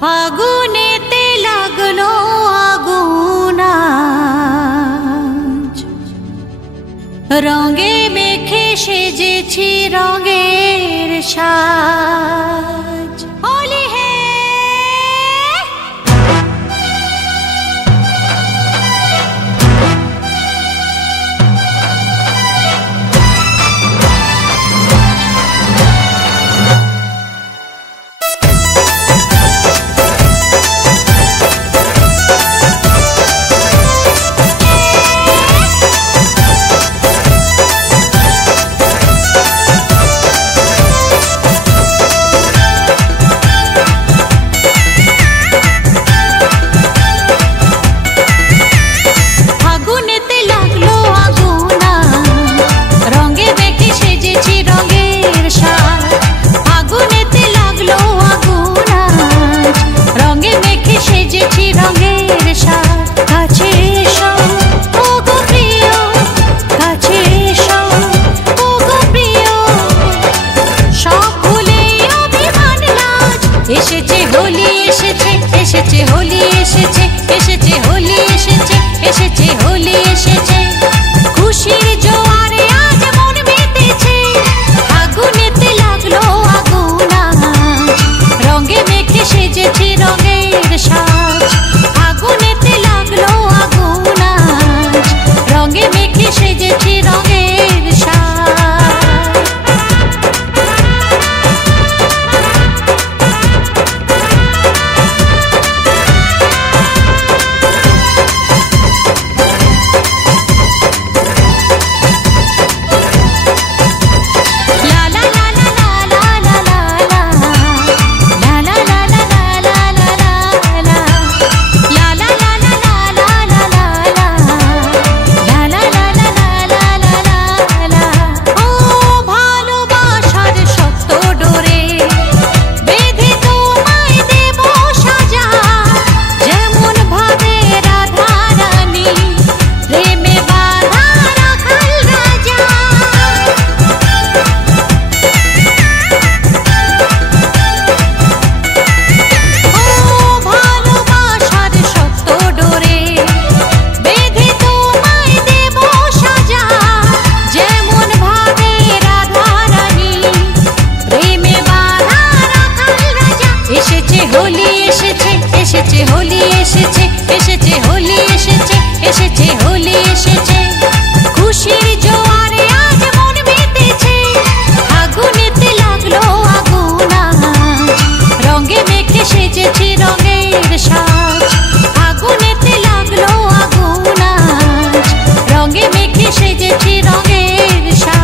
ফাগুনেতে লাগলো আগুন আজ, রঙে মেখে সেজেছি রঙের সাজ। হোলি হে এসেছে হোলি এসেছে, এসেছে হোলি এসেছে, এসেছে হোলি এসেছে, এসেছে হোলি এসেছে। খুশির জোয়ারে আজ মন মেতেছে, আগুনেতে লাগলো আগুন আজ, রঙে মেখে সেজেছি রঙের সাজ। আগুনেতে লাগলো আগুন আজ, রঙে মেখে সেজেছি রঙের সাজ। হোলি এসেছে, এসেছে হোলি এসেছে, এসেছে হোলি এসেছে, এসেছে হোলি এসেছে। খুশির জোয়ারে আজ মন মেতেছে, আগুনেতে লাগলো আগুন আজ, রঙে মেখে সেজেছি রঙের সাজ। আগুনেতে লাগলো আগুন আজ, রঙে মেখে সেজেছি রঙের সাজ।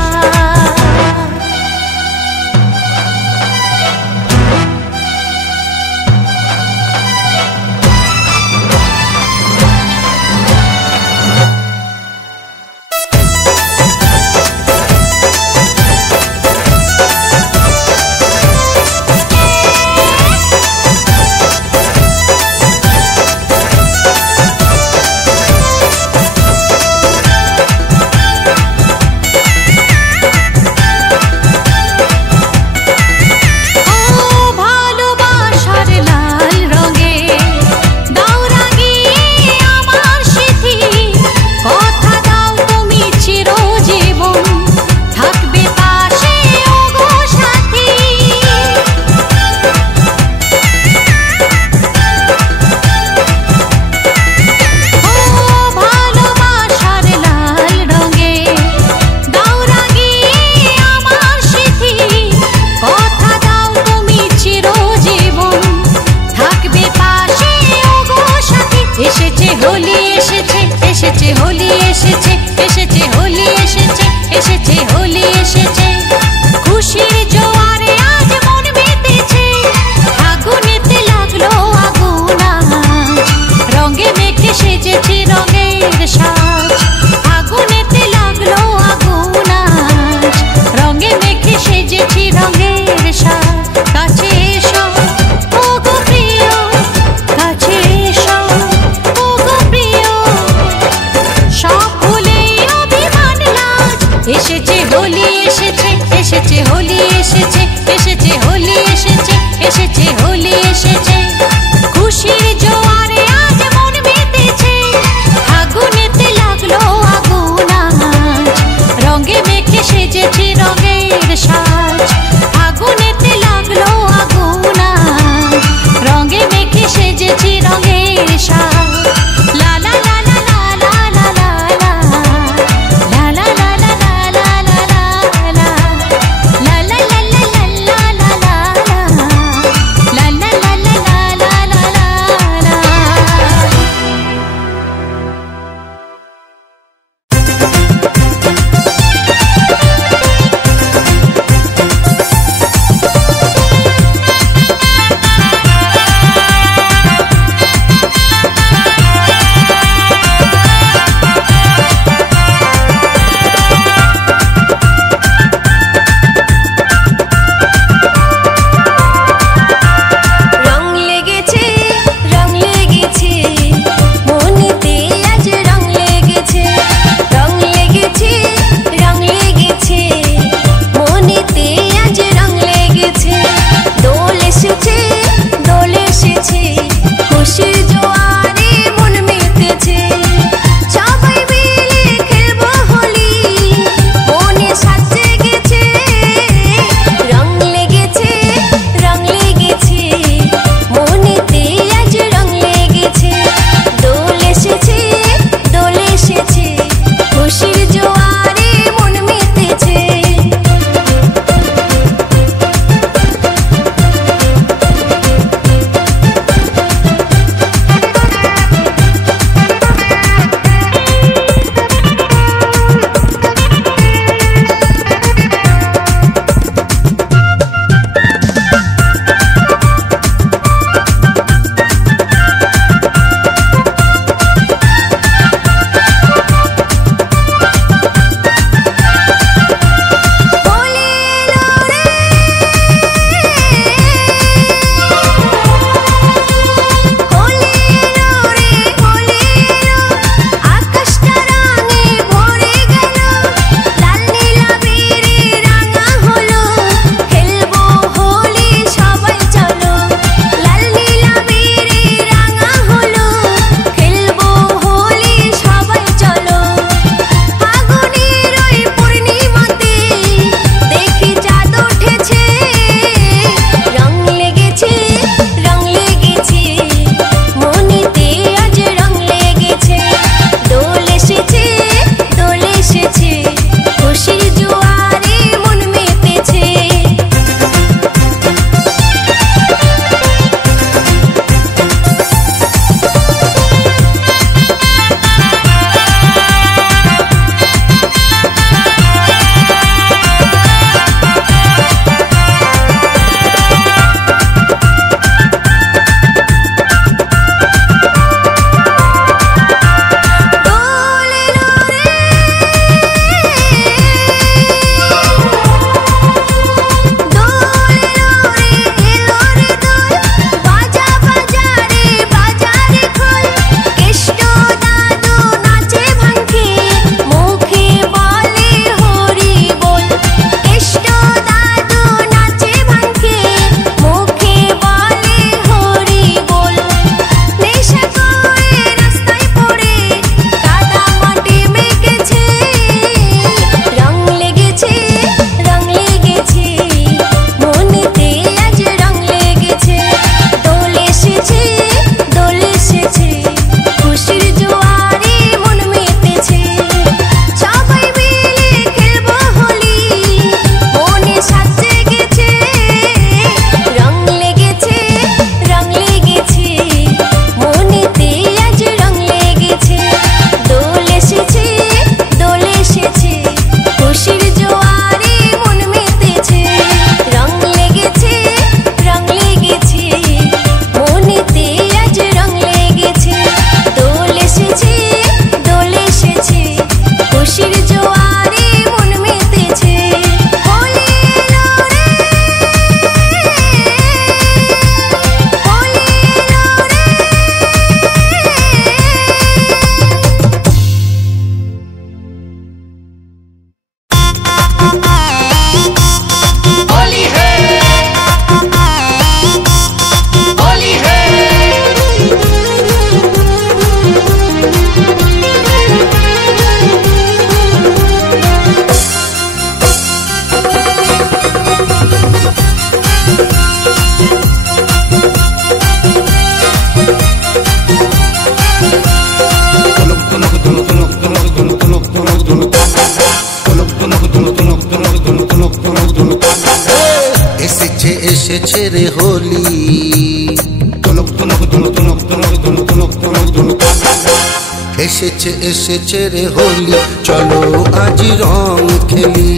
এসেছে এসেছে রে হোলি, চলো আজ রং খেলি।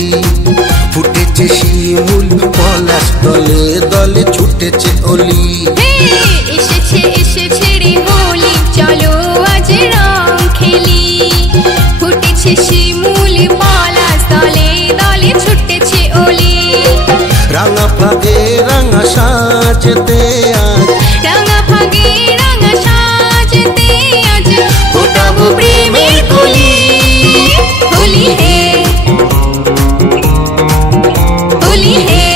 ফুটেছে শিমুল পলাশ, দলে দলে ছুটেছে অলি। এসেছে এসেছে রে হোলি, চলো আজ রং খেলি। ফুটেছে শিমুল পলাশ, দলে দলে ছুটেছে অলি। রাঙা ফাগে রাঙা সাজতে আজ, রাঙা ফাগে রাঙা সাজতে আজ ফোটাবো প্রেমের কলি। হোলি হে হোলি হে।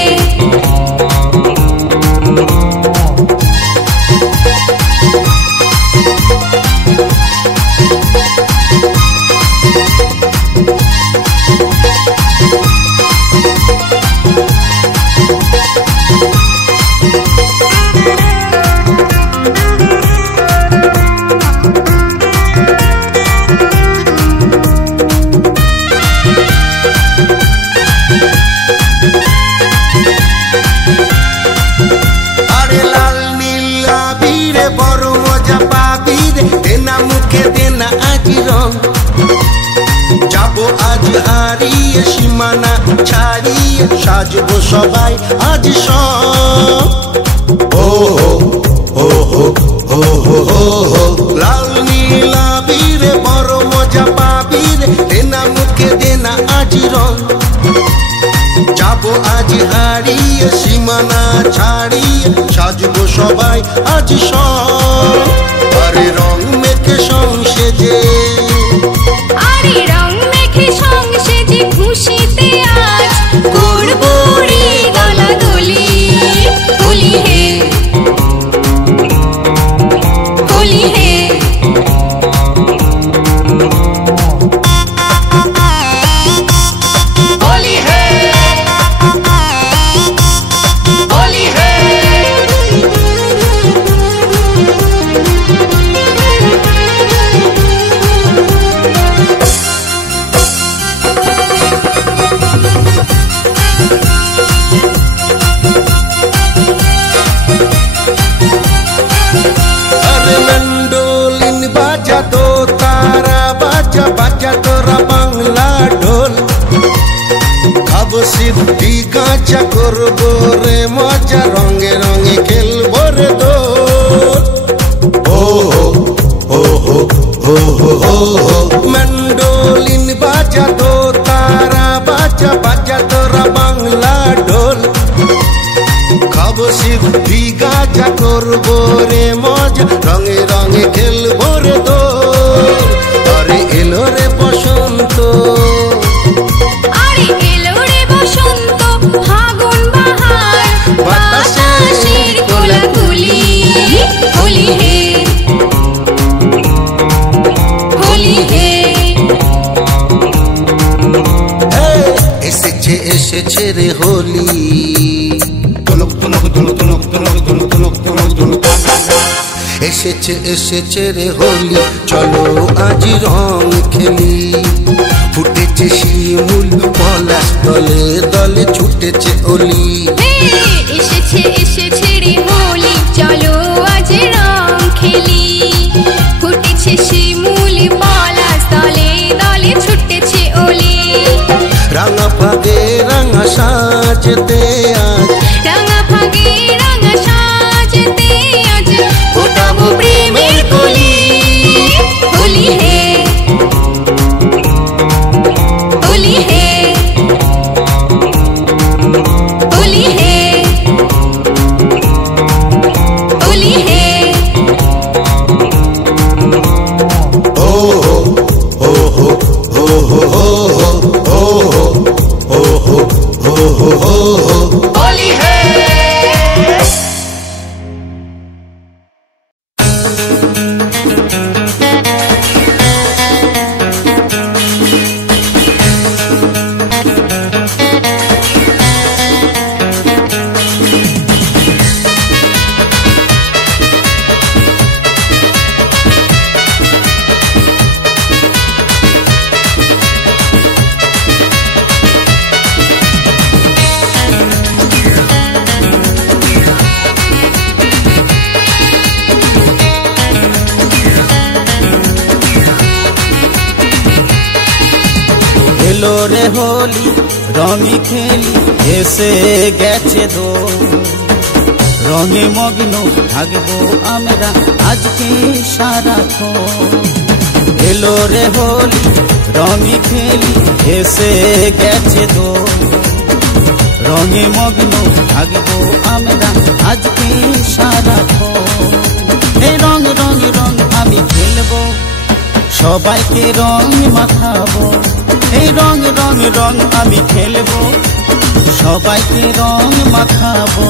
যাবো আজ হারিয়ে সীমানা ছাড়িয়ে, সাজবো সবাই আজ সব। ও হো হো হো হো হো, লাল নীল আবিরে বড় মজা পাবি রে, দেনা মুখে দেনা আজ রং। যাবো আজ হারিয়ে সীমানা ছাড়িয়ে, সাজবো সবাই আজ সব। আরে রং মেখে সংসেজে, আরে রং মেখে সংসেজে খুশিতে আজ করবো রে দলাদলি। হোলি হে হোলি হে। হোলি হে হোলি হে। अरे मंडोलिन बाजा दो तारा बाजा, बाजा तोरा बांगला ढोल। खाबो सिद्धि गांजा करबो रे मजा, रंगे रंगे खेलबो रे दোल। ओ हो हो हो हो हो, मंडोलिन बाजा दो तारा बाजा, बाजा तोरा बांगला ढोल। খাবো সিদ্ধি গাঁজা করবো রে মজা, রঙে রঙে খেলবো রে দোল। আরে এলো রে বসন্ত, আরে এলো রে বসন্ত, ফাগুন বাহার বাতাসের কোলাকুলি। হোলি হে হোলি হে। এসেছে এসেছে রে হোলি, এসেছে এসেছে রে হোলি, চলো আজ রং খেলি। ফুটেছে শিমুল পলাশ, দলে দলে ছুটেছে অলি। এসেছে এসেছে রে হোলি, চলো আজ রং খেলি। ফুটেছে শিমুল পলাশ, দলে দলে ছুটেছে অলি। রাঙা ফাগে রাঙা সাজতে আজ, রাঙা ফাগে রাঙা সাজতে আজ ফোটাবো প্রেমের কলি। হোলি হে হোলি হে হোলি হে হোলি হে। ও হো হো হো হো হো হো হো হো হো হো হো হো। রে হোলি রঙে খেলি এসে গেছে দো রঙে মগ্ন থাকবো আমরা আজকে সারাক্ষণ এলো রে হোলি রঙে খেলি এসে গেছে দো রঙে মগ্ন থাকবো আমরা আজকে সারাক্ষণ এই রং রং রং আমি খেলবো সবাইকে রং মাখাবো এই রং রং রং আমি খেলবো সবাইকে রং মাখাবো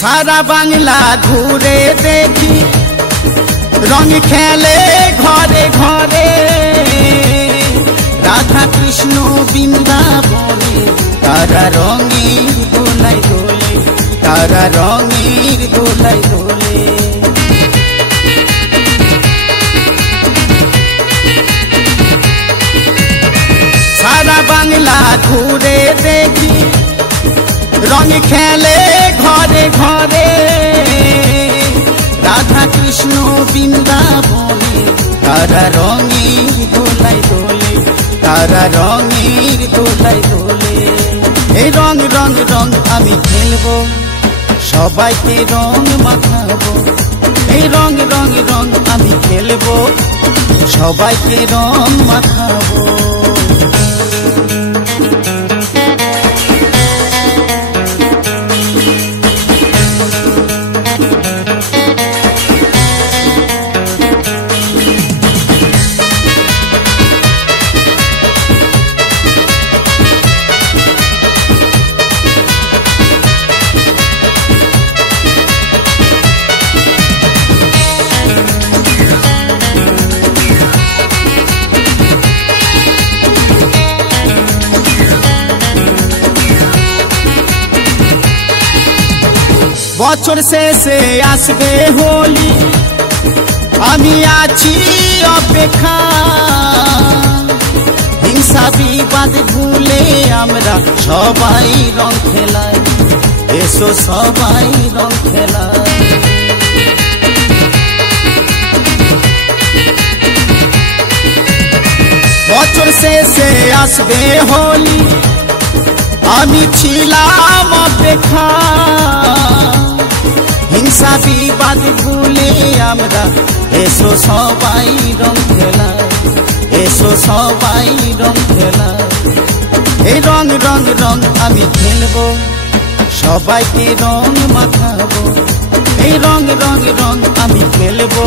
সারা বাংলা ঘুরে দেখি রং খেলে ঘরে ঘরে রাধা কৃষ্ণ বৃন্দাবনে তারা রঙের দোলাই দোলে তারা রঙের দোলাই দোলে সারা বাংলা ঘুরে দেখি রং খেলে ঘরে ঘরে রাধা কৃষ্ণ বৃন্দাবনে তারা রঙের দোলাই দোলে তারা রঙের দোলাই দোলে এই রং রং রং আমি খেলবো সবাইকে রং মাখাবো এই রং রং রং আমি খেলবো সবাইকে রং মাখাবো বছর শেষে আসবে হোলি আমি আছি অপেক্ষা হিংসা বিবাদ ভুলে আমরা সবাই রং খেলাই এসো সবাই রং খেলাই বছর শেষে আসবে হোলি আমি ছিলাম অপেক্ষা হিংসা বিবাদ ভুলে আমরা এসো সবাই রং খেলাই এসো সবাই রং খেলাই এই রং রং রং আমি খেলবো সবাইকে রং মাখাবো এই রং রং রং আমি খেলবো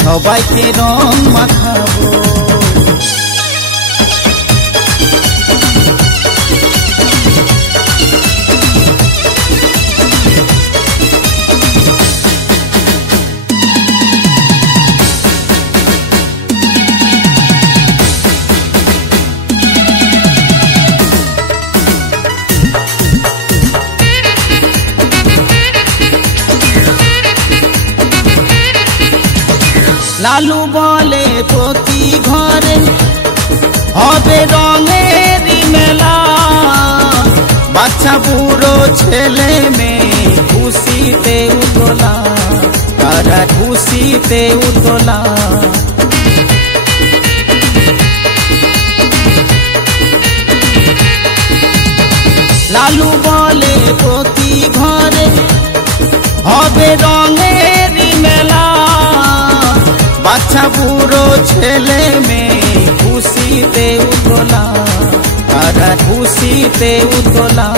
সবাইকে রং মাখাবো লালু বলে প্রতি ঘরে হবে রঙের মেলা বাচ্চা বুড়ো ছেলে মেয়ে খুশিতে উতলা তারা খুশিতে উতলা লালু বলে প্রতি ঘরে হবে রঙের মেলা বাচ্চা বুড়ো ছেলে মেয়ে খুশিতে উতলা তারা খুশিতে উতলা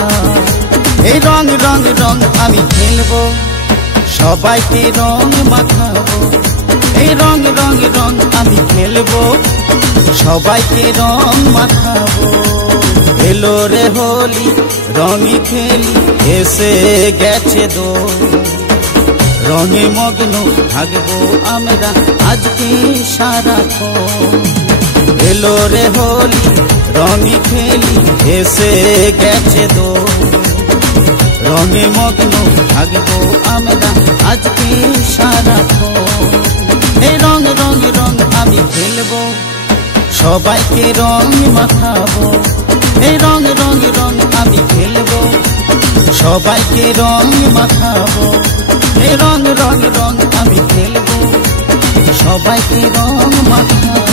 এই রং রং রং আমি খেলবো সবাইকে রং মাখাবো এই রং রং রং আমি খেলবো সবাইকে রং মাখাবো এলো রে হোলি রঙে খেলি এসে গেছে দো রঙে মগ্ন থাকবো আমরা আজকে সারাক্ষণ এলো রে হোলি রঙে খেলি এসে গেছে দো রঙে মগ্ন থাকবো আমরা আজকে সারাক্ষণ এই রং রং রং আমি খেলবো সবাইকে রং মাখাবো এই রং রং রং আমি খেলবো সবাইকে রং মাখাবো এই রং রং রং আমি খেলবো সবাইকে রং মাখাবো